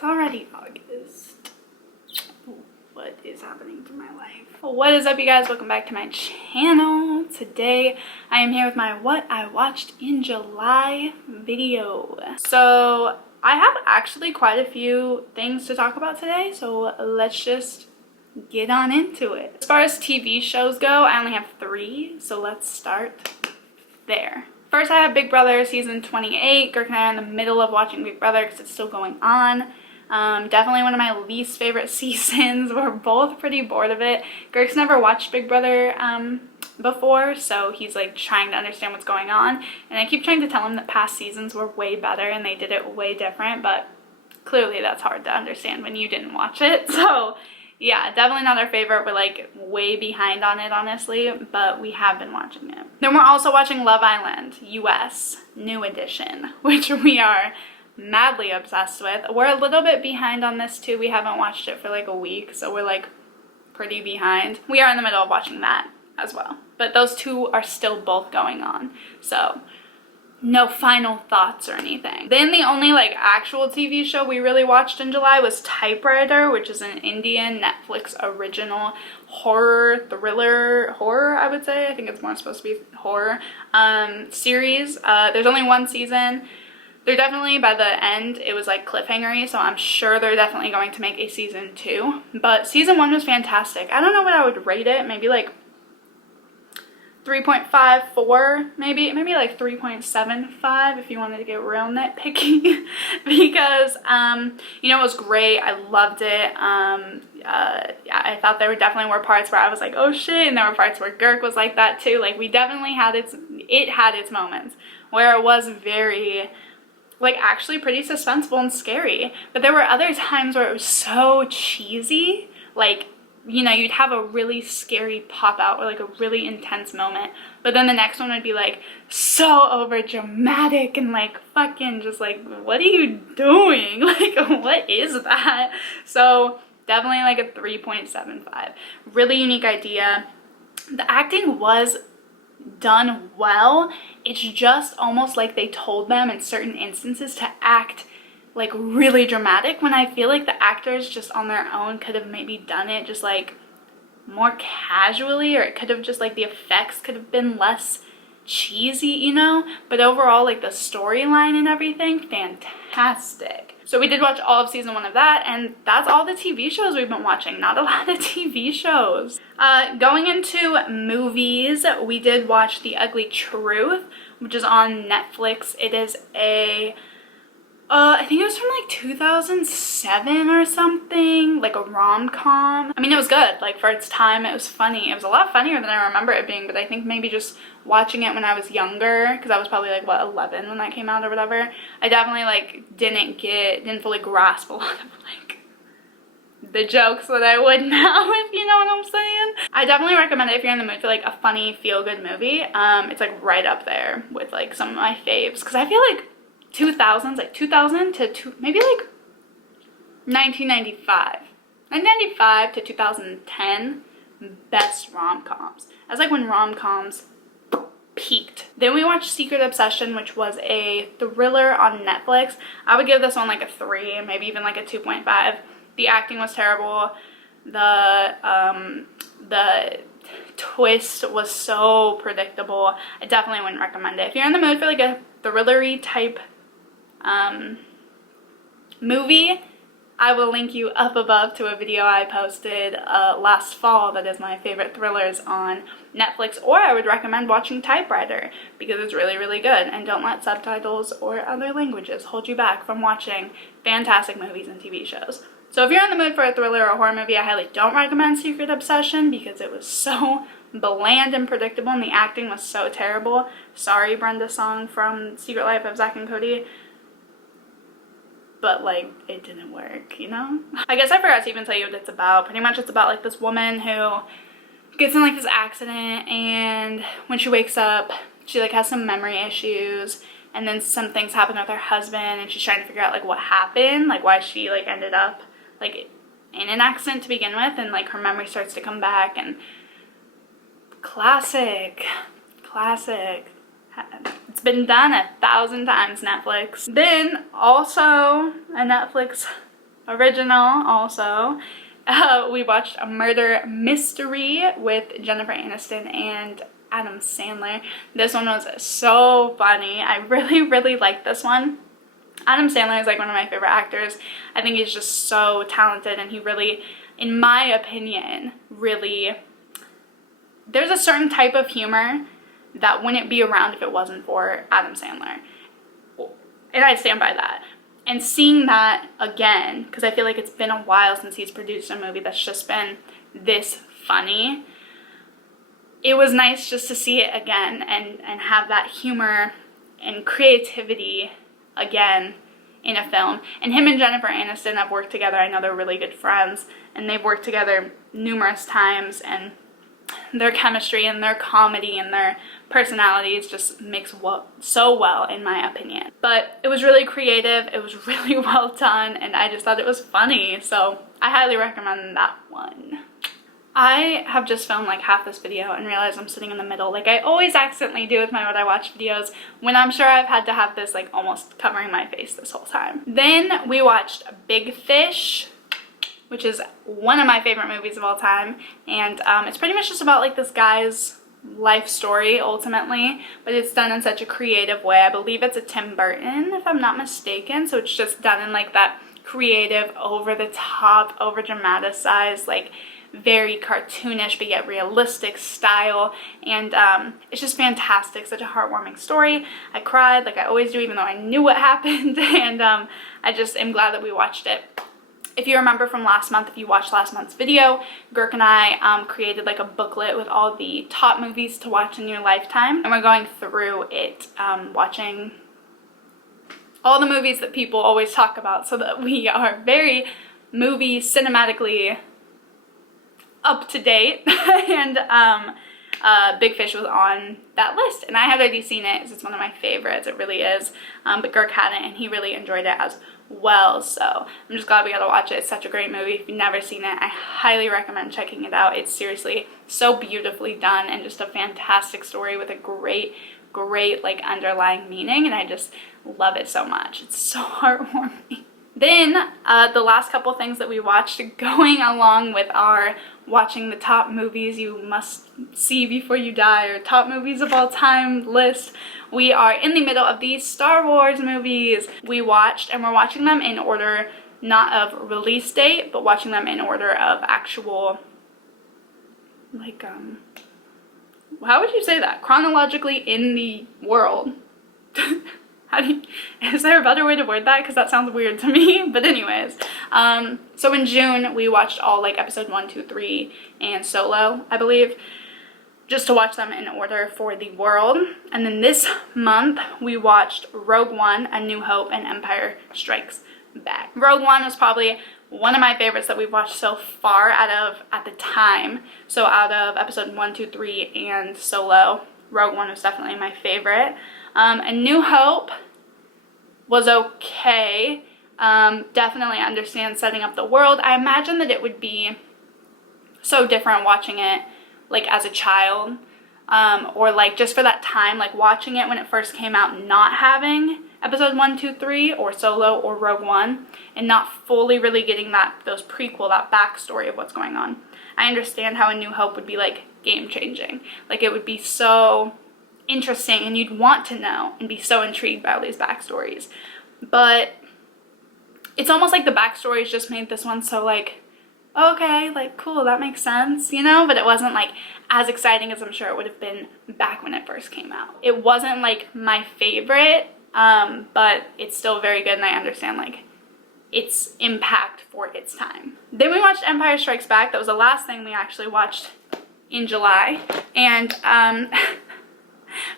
It's already August. What is happening to my life? What is up, you guys? Welcome back to my channel. Today I am here with my what I watched in July video. So I have actually quite a few things to talk about today, so let's just get on into it. As far as TV shows go, I only have 3, so let's start there. First, I have Big Brother season 28. Girk and I are in the middle of watching Big Brother because it's still going on. Definitely one of my least favorite seasons. We're both pretty bored of it. Girk's never watched Big Brother before, so he's like trying to understand what's going on. And I keep trying to tell him that past seasons were way better and they did it way different, but clearly that's hard to understand when you didn't watch it. So yeah, definitely not our favorite. We're like way behind on it, honestly, but we have been watching it. Then we're also watching Love Island US New Edition, which we are madly obsessed with. We're a little bit behind on this too. We haven't watched it for like a week, so we're like pretty behind. We are in the middle of watching that as well, but those two are still both going on, so no final thoughts or anything. Then the only like actual TV show we really watched in July was Typewriter, which is an Indian Netflix original horror, I would say. I think it's more supposed to be horror series. There's only 1 season. They're definitely, by the end, it was like cliffhangery, so I'm sure they're definitely going to make a season 2. But season 1 was fantastic. I don't know what I would rate it. Maybe like 3.54, maybe like 3.75 if you wanted to get real nitpicky. Because you know, it was great. I loved it. I thought there definitely were parts where I was like, oh shit, and there were parts where Girk was like that too. Like, we definitely had it had its moments where it was very like actually pretty suspenseful and scary, but there were other times where it was so cheesy. Like, you know, you'd have a really scary pop out or like a really intense moment, but then the next one would be like so over dramatic and like fucking just like, what are you doing? Like, what is that? So definitely like a 3.75. Really unique idea. The acting was done well. It's just almost like they told them in certain instances to act like really dramatic, when I feel like the actors just on their own could have maybe done it just like more casually, or it could have just like the effects could have been less cheesy, you know. But overall, like the storyline and everything, fantastic. So we did watch all of season 1 of that, and that's all the TV shows we've been watching. Not a lot of TV shows. Going into movies, we did watch The Ugly Truth, which is on Netflix. It is a I think it was from like 2007 or something, like a rom-com. I mean, it was good. Like, for its time, it was funny. It was a lot funnier than I remember it being, but I think maybe just watching it when I was younger, because I was probably like, what, 11 when that came out or whatever, I definitely like didn't fully grasp a lot of like the jokes that I would now, if you know what I'm saying. I definitely recommend it if you're in the mood for like a funny, feel-good movie. It's like right up there with like some of my faves, because I feel like 2000s, like 2000 to maybe like 1995 to 2010, best rom-coms. That's like when rom-coms peaked. Then we watched Secret Obsession, which was a thriller on Netflix. I would give this one like a 3, maybe even like a 2.5. The acting was terrible. The twist was so predictable. I definitely wouldn't recommend it. If you're in the mood for like a thrillery type movie, I will link you up above to a video I posted last fall that is my favorite thrillers on Netflix, or I would recommend watching Typewriter because it's really, really good. And don't let subtitles or other languages hold you back from watching fantastic movies and TV shows. So if you're in the mood for a thriller or a horror movie, I highly don't recommend Secret Obsession because it was so bland and predictable and the acting was so terrible. Sorry, Brenda Song from Secret Life of Zack and Cody, but like it didn't work, you know? I guess I forgot to even tell you what it's about. Pretty much it's about like this woman who gets in like this accident, and when she wakes up she like has some memory issues, and then some things happen with her husband and she's trying to figure out like what happened, like why she like ended up like in an accident to begin with, and like her memory starts to come back. And classic. It's been done 1,000 times, Netflix. Then also a Netflix original also. We watched A Murder Mystery with Jennifer Aniston and Adam Sandler. This one was so funny. I really, really liked this one. Adam Sandler is like one of my favorite actors. I think he's just so talented, and he really, in my opinion, really, there's a certain type of humor that wouldn't be around if it wasn't for Adam Sandler. And I stand by that. And seeing that again, because I feel like it's been a while since he's produced a movie that's just been this funny, it was nice just to see it again and have that humor and creativity again in a film. And him and Jennifer Aniston have worked together. I know they're really good friends, and they've worked together numerous times, and their chemistry and their comedy and their personalities just mix so well, in my opinion. But it was really creative, it was really well done, and I just thought it was funny, so I highly recommend that one. I have just filmed like half this video and realized I'm sitting in the middle, like I always accidentally do with my What I Watch videos, when I'm sure I've had to have this like almost covering my face this whole time. Then we watched Big Fish, which is one of my favorite movies of all time, and it's pretty much just about like this guy's life story ultimately, but it's done in such a creative way. I believe it's a Tim Burton, if I'm not mistaken, so it's just done in like that creative, over the top, over dramatized, like very cartoonish but yet realistic style, and it's just fantastic. Such a heartwarming story. I cried like I always do, even though I knew what happened, and I just am glad that we watched it. If you remember from last month, if you watched last month's video, Girk and I created like a booklet with all the top movies to watch in your lifetime, and we're going through it, watching all the movies that people always talk about, so that we are very movie cinematically up to date. And Big Fish was on that list, and I had already seen it, so it's one of my favorites. It really is. But Girk hadn't, and he really enjoyed it as well, so I'm just glad we got to watch it. It's such a great movie. If you've never seen it, I highly recommend checking it out. It's seriously so beautifully done, and just a fantastic story with a great like underlying meaning, and I just love it so much. It's so heartwarming. Then the last couple things that we watched, going along with our watching the top movies you must see before you die, or top movies of all time list, we are in the middle of these Star Wars movies. We watched, and we're watching them in order not of release date, but watching them in order of actual, like, how would you say that? Chronologically in the world. Is there a better way to word that? Because that sounds weird to me. But anyways, so in June, we watched all like episode 1, 2, 3, and Solo, I believe, just to watch them in order for the world. And then this month, we watched Rogue One, A New Hope, and Empire Strikes Back. Rogue One was probably one of my favorites that we've watched so far at the time. So out of episode 1, 2, 3, and Solo, Rogue One was definitely my favorite. A New Hope was okay. Definitely understand setting up the world. I imagine that it would be so different watching it like as a child, or like just for that time, like watching it when it first came out, not having episode 1, 2, 3 or Solo or Rogue One, and not fully really getting that backstory of what's going on. I understand how A New Hope would be like game changing. Like it would be so interesting, and you'd want to know and be so intrigued by all these backstories. But it's almost like the backstories just made this one so like, okay, like cool, that makes sense, you know? But it wasn't like as exciting as I'm sure it would have been back when it first came out. It wasn't like my favorite, but it's still very good, and I understand like its impact for its time. Then we watched Empire Strikes Back. That was the last thing we actually watched in July, and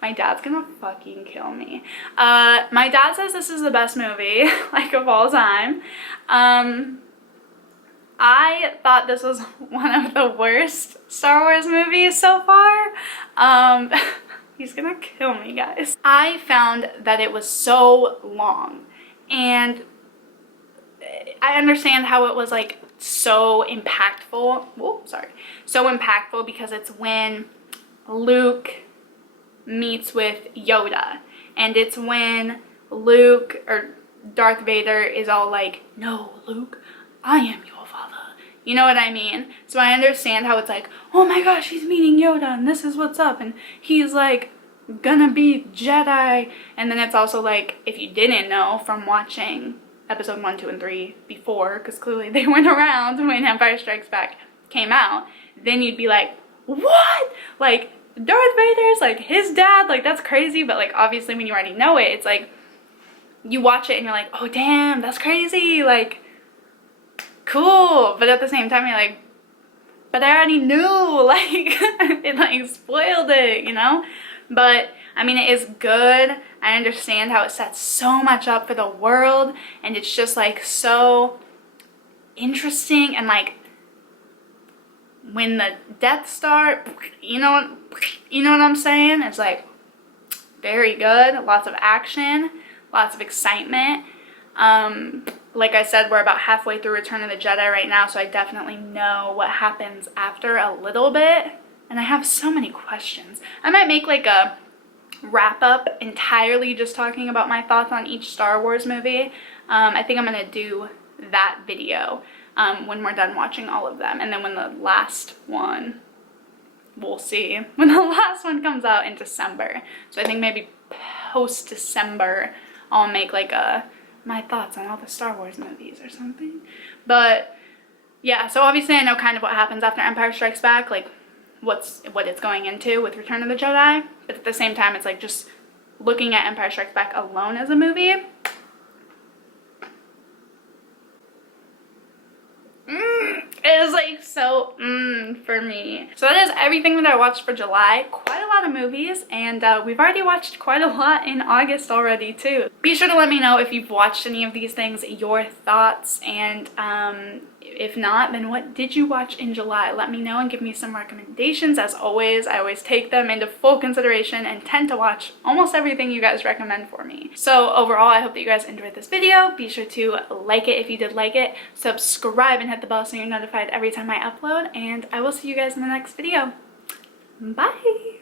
my dad's gonna fucking kill me. My dad says this is the best movie, like, of all time. I thought this was one of the worst Star Wars movies so far. He's gonna kill me, guys. I found that it was so long, and I understand how it was, like, so impactful. Whoa, sorry. So impactful because it's when Luke meets with Yoda, and it's when Luke, or Darth Vader is all like, no, Luke, I am your father. You know what I mean? So I understand how it's like, oh my gosh, he's meeting Yoda and this is what's up, and he's like gonna be Jedi. And then it's also like, if you didn't know from watching episode 1, 2, and 3 before, because clearly they weren't around when Empire Strikes Back came out, then you'd be like, what? Like, Darth Vader's like his dad? Like, that's crazy. But like, obviously when you already know it, it's like, you watch it and you're like, oh damn, that's crazy, like, cool. But at the same time, you're like, but I already knew, like, it like spoiled it, you know? But I mean, it is good. I understand how it sets so much up for the world, and it's just like so interesting. And like, when the Death Star, you know what I'm saying? It's like very good. Lots of action, lots of excitement. Like I said, we're about halfway through Return of the Jedi right now, so I definitely know what happens after a little bit. And I have so many questions. I might make like a wrap up entirely just talking about my thoughts on each Star Wars movie. I think I'm gonna do that video when we're done watching all of them. And then when the last one, we'll see, when the last one comes out in December. So I think maybe post-December I'll make like my thoughts on all the Star Wars movies or something. But yeah, so obviously I know kind of what happens after Empire Strikes Back, like what it's going into with Return of the Jedi. But at the same time, it's like just looking at Empire Strikes Back alone as a movie, it is like so for me. So that is everything that I watched for July. Quite a lot of movies, and we've already watched quite a lot in August already too. Be sure to let me know if you've watched any of these things, your thoughts, and if not, then what did you watch in July? Let me know and give me some recommendations. As always, I always take them into full consideration and tend to watch almost everything you guys recommend for me. So overall, I hope that you guys enjoyed this video. Be sure to like it if you did like it, subscribe and hit the bell so you're notified every time I upload, and I will see you guys in the next video. Bye!